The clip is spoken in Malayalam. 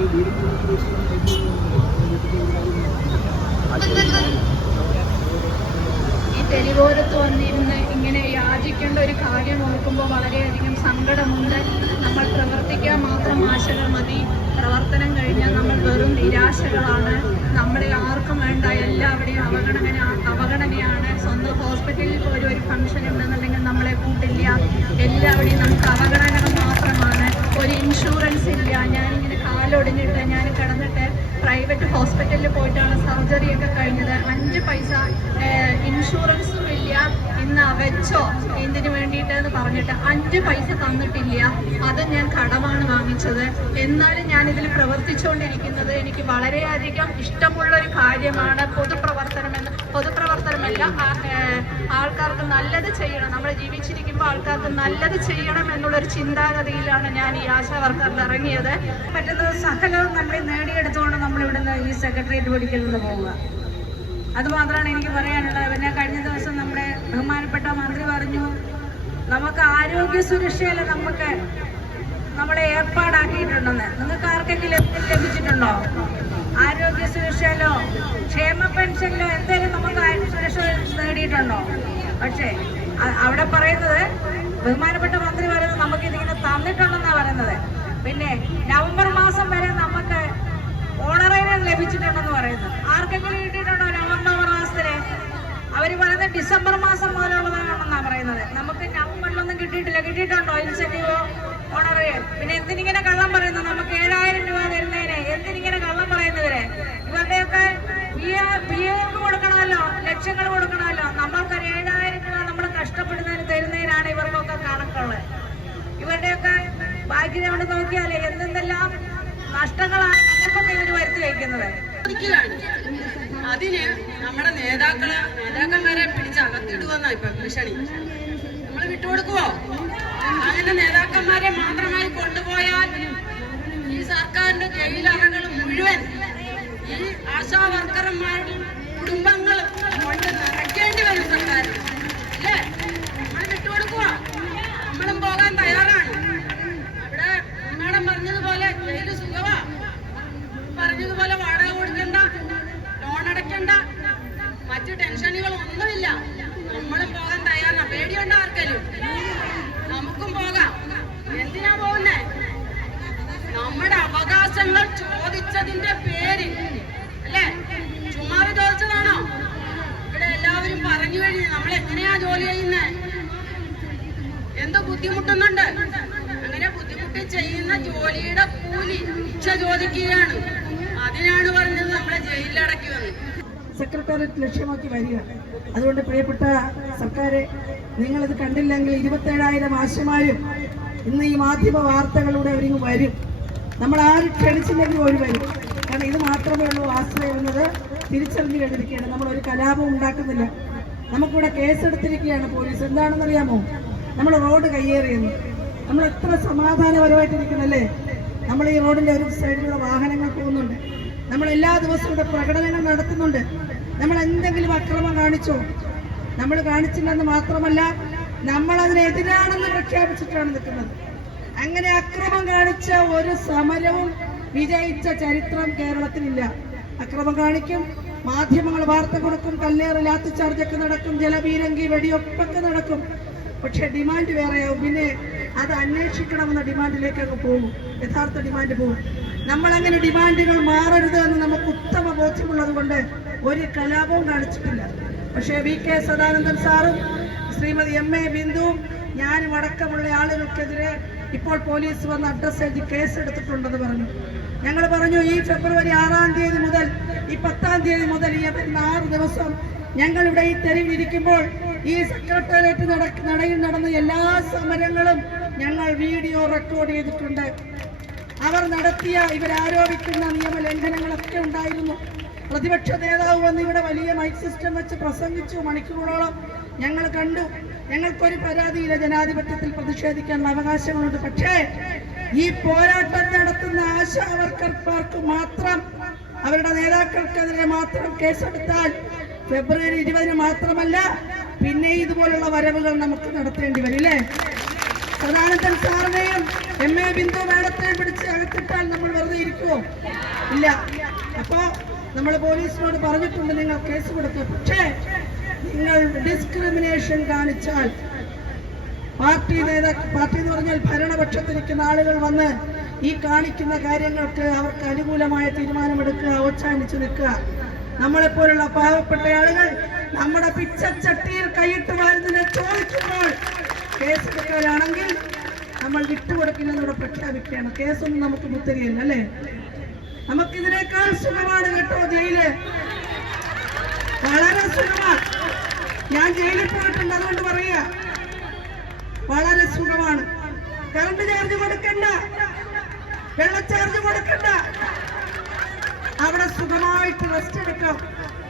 ഈ തെരുവോരത്ത് വന്നിരുന്ന് ഇങ്ങനെ യാചിക്കേണ്ട ഒരു കാര്യം ഓർക്കുമ്പോൾ വളരെയധികം സങ്കടമുണ്ട്. നമ്മൾ പ്രവർത്തിക്കാൻ മാത്രം ആശകൾ മതി, പ്രവർത്തനം കഴിഞ്ഞാൽ നമ്മൾ വെറും നിരാശകളാണ്. നമ്മളിൽ ആർക്കും വേണ്ട എല്ലാവരുടെയും അവഗണനയാണ്. സ്വന്തം ഹോസ്പിറ്റലിൽ പോലും ഒരു ഫംഗ്ഷൻ ഉണ്ടെന്നുണ്ടെങ്കിൽ നമ്മളെ കൂട്ടില്ല, എല്ലാവരുടെയും നമുക്ക് അവഗണനകൾ മാത്രമാണ്. ഒരു ഇൻഷുറൻസ് ഇല്ല. ഞാനിങ്ങനെ കാലൊടിഞ്ഞിട്ട് ഞാൻ കിടന്നിട്ട് പ്രൈവറ്റ് ഹോസ്പിറ്റലിൽ പോയിട്ടാണ് സർജറിയൊക്കെ കഴിഞ്ഞത്. 5 പൈസ ഇൻഷുറൻസും ഇല്ല. ഇന്ന് വെച്ചോ എന്തിനു വേണ്ടിയിട്ട് എന്ന് പറഞ്ഞിട്ട് 5 പൈസ തന്നിട്ടില്ല. അത് ഞാൻ കടമാണ് വാങ്ങിച്ചത്. എന്നാലും ഞാനിതിൽ പ്രവർത്തിച്ചുകൊണ്ടിരിക്കുന്നത് എനിക്ക് വളരെയധികം ഇഷ്ടമുള്ളൊരു കാര്യമാണ്. പൊതുപ്രവർത്തനമല്ല, ആൾക്കാർക്ക് നല്ലത് ചെയ്യണം. നമ്മൾ ജീവിച്ചിരിക്കുമ്പോൾ ആൾക്കാർക്ക് നല്ലത് ചെയ്യണം എന്നുള്ളൊരു ചിന്താഗതിയിലാണ് ഞാൻ ഈ ആശാ വർക്കറിൽ ഇറങ്ങിയത്. പറ്റുന്നത് സകലവും നമ്മൾ നേടിയെടുത്തുകൊണ്ട് നമ്മൾ ഇവിടുന്ന് ഈ സെക്രട്ടേറിയറ്റ് പഠിക്കൽ നിന്ന് പോവുക. അതുമാത്രമാണ് എനിക്ക് പറയാനുള്ളത്. പിന്നെ കഴിഞ്ഞ ദിവസം നമ്മുടെ ബഹുമാനപ്പെട്ട മന്ത്രി പറഞ്ഞു, നമുക്ക് ആരോഗ്യ സുരക്ഷയിൽ നമ്മളെ ഏർപ്പാടാക്കിയിട്ടുണ്ടെന്ന്. നിങ്ങൾക്ക് ആർക്കെങ്കിലും ലഭിച്ചിട്ടുണ്ടോ? ആരോഗ്യ സുരക്ഷയിലോ ക്ഷേമ പെൻഷനിലോ എന്തെങ്കിലും നമുക്ക് സുരക്ഷ നേടിയിട്ടുണ്ടോ? പക്ഷേ അവിടെ പറയുന്നത്, ബഹുമാനപ്പെട്ട മന്ത്രി പറയുന്നത് നമുക്കിതിങ്ങനെ തന്നിട്ടുണ്ടെന്നാണ് പറയുന്നത്. പിന്നെ നവംബർ മാസം വരെ നമുക്ക് ഓണറേറിയം ലഭിച്ചിട്ടുണ്ടെന്ന് പറയുന്നു. ആർക്കെങ്കിലും കിട്ടിയിട്ടുണ്ടോ നവംബർ മാസത്തില്? അവർ പറയുന്നത് ഡിസംബർ മാസം മുതലുള്ളതാണെന്നാണ് പറയുന്നത്. നമുക്ക് നവംബറിലൊന്നും കിട്ടിയിട്ടില്ല. കിട്ടിയിട്ടുണ്ടോ ഇൻസെന്റീവോ ഓണറേറിയം? പിന്നെ എന്തിനിങ്ങനെ കള്ളം പറയുന്നത്? നമുക്ക് 7000 രൂപ തരുന്നതിന് എന്തിനിങ്ങനെ കള്ളം പറയുന്നവരെ? ഇവരുടെയൊക്കെ പിഎക്ക് കൊടുക്കണമല്ലോ, ലക്ഷങ്ങൾ കൊടുക്കണമല്ലോ. നമ്മൾക്ക് 7000 രൂപ നമ്മൾ കഷ്ടപ്പെടുന്നതിന് തരുന്നതിനാണ് ഇവർക്കൊക്കെ കണക്കുള്ളത്. ഇവരുടെയൊക്കെ ബാക്കി അവിടെ നോക്കിയാലേ എന്തെല്ലാം നഷ്ടങ്ങളാണ് നമുക്കൊക്കെ ഇവർ വരുത്തി വയ്ക്കുന്നത്. അതിന് നമ്മുടെ നേതാക്കന്മാരെ പിടിച്ചകത്തിടുവെന്നാ ഇപ്പൊ ഭീഷണി. നമ്മൾ വിട്ടുകൊടുക്കുവോ? അങ്ങനെ നേതാക്കന്മാരെ മാത്രമായി കൊണ്ടുപോയാൽ ഈ സർക്കാരിന്റെ ജയിലറകൾ മുഴുവൻ ഈ ആശാ വർക്കർമാരും കുടുംബങ്ങളും കൊണ്ട് നിറയ്ക്കേണ്ടി വരും സർക്കാർ. അല്ലേ? നമ്മൾ വിട്ടുകൊടുക്കുവോ? നമ്മളും പോകാൻ തയ്യാറാണ്. അവിടെ മാഡം പറഞ്ഞതുപോലെ ജയില് സുഖമാ, പറഞ്ഞതുപോലെ വാടക കൊടുക്കണ്ട, ലോൺ അടയ്ക്കണ്ട, മറ്റു ടെൻഷനുകളൊന്നുമില്ല. നമ്മളും പോകാൻ തയ്യാറാണ്. പേടിയുണ്ടോ ആർക്കെങ്കിലും? നമുക്കും പോകാം. എന്തിനാ പോകുന്നേ? നമ്മുടെ അവകാശങ്ങൾ ചോദിച്ചതിന്റെ പേരിൽ, അല്ലേ? ചുമ്മാതെ ചോദിച്ചതാണോ? ഇവിടെ എല്ലാവരും പറഞ്ഞു കഴിഞ്ഞു നമ്മൾ എങ്ങനെയാ ജോലി ചെയ്യുന്നേ, എന്തോ ബുദ്ധിമുട്ടുന്നുണ്ട്. അങ്ങനെ ബുദ്ധിമുട്ടി ചെയ്യുന്ന ജോലിയുടെ കൂലി ശിക്ഷ ചോദിക്കുകയാണ്. അതിനാണ് പറഞ്ഞത് നമ്മളെ ജയിലിലടക്കി വന്നു. സെക്രട്ടേറിയറ്റ് ലക്ഷ്യമാക്കി വരിക. അതുകൊണ്ട് പ്രിയപ്പെട്ട സർക്കാരെ, നിങ്ങളിത് കണ്ടില്ലെങ്കിൽ 27,000 ആശമാരും ഇന്ന് ഈ മാധ്യമ വാർത്തകളിലൂടെ അവരിങ്ങ് വരും. നമ്മൾ ആരും ക്ഷണിച്ചില്ലെങ്കിൽ ഒരു വരും. കാരണം ഇത് മാത്രമേ ഉള്ളൂ ആശ്രയം എന്നത് തിരിച്ചറിഞ്ഞു കഴിഞ്ഞിരിക്കുകയാണ്. നമ്മളൊരു കലാപം ഉണ്ടാക്കുന്നില്ല. നമുക്കിവിടെ കേസെടുത്തിരിക്കുകയാണ് പോലീസ്. എന്താണെന്നറിയാമോ? നമ്മൾ റോഡ് കയ്യേറിയെന്ന്. നമ്മൾ എത്ര സമാധാനപരമായിട്ടിരിക്കുന്നല്ലേ? നമ്മൾ ഈ റോഡിന്റെ ഒരു സൈഡിലുള്ള വാഹനങ്ങൾ പോകുന്നുണ്ട്. നമ്മൾ എല്ലാ ദിവസവും ഇവിടെ പ്രകടനങ്ങൾ നടത്തുന്നുണ്ട്. നമ്മൾ എന്തെങ്കിലും അക്രമം കാണിച്ചോ? നമ്മൾ കാണിച്ചില്ലെന്ന് മാത്രമല്ല, നമ്മൾ അതിനെതിരാണെന്ന് പ്രഖ്യാപിച്ചിട്ടാണ് നിൽക്കുന്നത്. അങ്ങനെ അക്രമം കാണിച്ച ഒരു സമരവും വിജയിച്ച ചരിത്രം കേരളത്തിലില്ല. അക്രമം കാണിക്കും, മാധ്യമങ്ങൾ വാർത്ത കൊടുക്കും, കല്ലേറ് ലാത്തിച്ചാർജൊക്കെ നടക്കും, ജലപീരങ്കി വെടിയൊപ്പൊക്കെ നടക്കും. പക്ഷെ ഡിമാൻഡ് വേറെയാവും. പിന്നെ അത് അന്വേഷിക്കണമെന്ന ഡിമാൻഡിലേക്ക് അങ്ങ് പോകും. യഥാർത്ഥ ഡിമാൻഡ് പോകും. നമ്മളങ്ങനെ ഡിമാൻഡുകൾ മാറരുത് എന്ന് നമുക്ക് ഉത്തമ ബോധ്യമുള്ളത് കൊണ്ട് ഒരു കലാപവും കാണിച്ചിട്ടില്ല. പക്ഷേ VK സദാനന്ദൻ സാറും ശ്രീമതി MA ബിന്ദുവും ഞാനും അടക്കമുള്ള ആളുകൾക്കെതിരെ ഇപ്പോൾ പോലീസ് വന്ന് അഡ്രസ് എഴുതി കേസെടുത്തിട്ടുണ്ടെന്ന് പറഞ്ഞു. ഞങ്ങൾ പറഞ്ഞു, ഈ ഫെബ്രുവരി 6-ാം തീയതി മുതൽ ഈ 10-ാം തീയതി മുതൽ ഈ 6 ദിവസം ഞങ്ങളിവിടെ ഈ തെരുവിലിരിക്കുമ്പോൾ ഈ സെക്രട്ടേറിയറ്റ് നടയിൽ നടന്ന എല്ലാ സമരങ്ങളും ഞങ്ങൾ വീഡിയോ റെക്കോർഡ് ചെയ്തിട്ടുണ്ട്. അവർ നടത്തിയ ഇവരാരോപിക്കുന്ന നിയമലംഘനങ്ങളൊക്കെ ഉണ്ടായിരുന്നു. പ്രതിപക്ഷ നേതാവ് വന്ന് ഇവിടെ വലിയ മൈക്ക് സിസ്റ്റം വെച്ച് പ്രസംഗിച്ചു. മണിക്കൂറുകളോളം ഞങ്ങൾ കണ്ടു. ഞങ്ങൾക്കൊരു പരാതിയില്ല. ജനാധിപത്യത്തിൽ പ്രതിഷേധിക്കാനുള്ള അവകാശങ്ങളുണ്ട്. പക്ഷേ ഈ പോരാട്ടം നടത്തുന്ന ആശാ വർക്കർമാർക്ക് മാത്രം, അവരുടെ നേതാക്കൾക്കെതിരെ മാത്രം കേസെടുത്താൽ ഫെബ്രുവരി 20 മാത്രമല്ല, പിന്നെ ഇതുപോലുള്ള വരവുകൾ നമുക്ക് നടത്തേണ്ടി വരില്ലേ? സദാനന്ദൻ സാറിനെയും MA ബിന്ദു മാഡത്തെയും പിടിച്ച് അകത്തിട്ടാൽ നമ്മൾ വെറുതെ ഇരിക്കുമോ? ഇല്ല. അപ്പോ നമ്മൾ പോലീസിനോട് പറഞ്ഞിട്ടുണ്ട് നിങ്ങൾ കേസ് കൊടുക്കുക. പക്ഷേ നിങ്ങൾ ഡിസ്ക്രിമിനേഷൻ കാണിച്ചാൽ പാർട്ടി എന്ന് പറഞ്ഞാൽ ഭരണപക്ഷത്തിരിക്കുന്ന ആളുകൾ വന്ന് ഈ കാണിക്കുന്ന കാര്യങ്ങൾക്ക് അവർക്ക് അനുകൂലമായ തീരുമാനമെടുക്കുക, ഓച്ചാനിച്ച് നിൽക്കുക. നമ്മളെപ്പോലുള്ള പാവപ്പെട്ട ആളുകൾ നമ്മുടെ പിച്ചച്ചട്ടിയിൽ കൈയിട്ട് വാരുന്നതിനെ ചോദിക്കുമ്പോൾ കേസെടുക്കാനാണെങ്കിൽ നമ്മൾ വിട്ടുകൊടുക്കില്ലെന്നൂടെ പ്രഖ്യാപിക്കുകയാണ്. കേസൊന്നും നമുക്ക് മുത്തരിയല്ല അല്ലേ? നമുക്കിതിനേക്കാൾ സുഖമാണ് കേട്ടോ ജയില്. വളരെ സുഖമാണ്. ഞാൻ ജയിലിൽ പോയിട്ടുണ്ട്, അതുകൊണ്ട് പറയാ വളരെ സുഖമാണ്. കറണ്ട് ചാർജ് കൊടുക്കണ്ട, വെള്ള ചാർജ് കൊടുക്കണ്ട, അവിടെ സുഖമായിട്ട് റെസ്റ്റ് എടുക്കാം.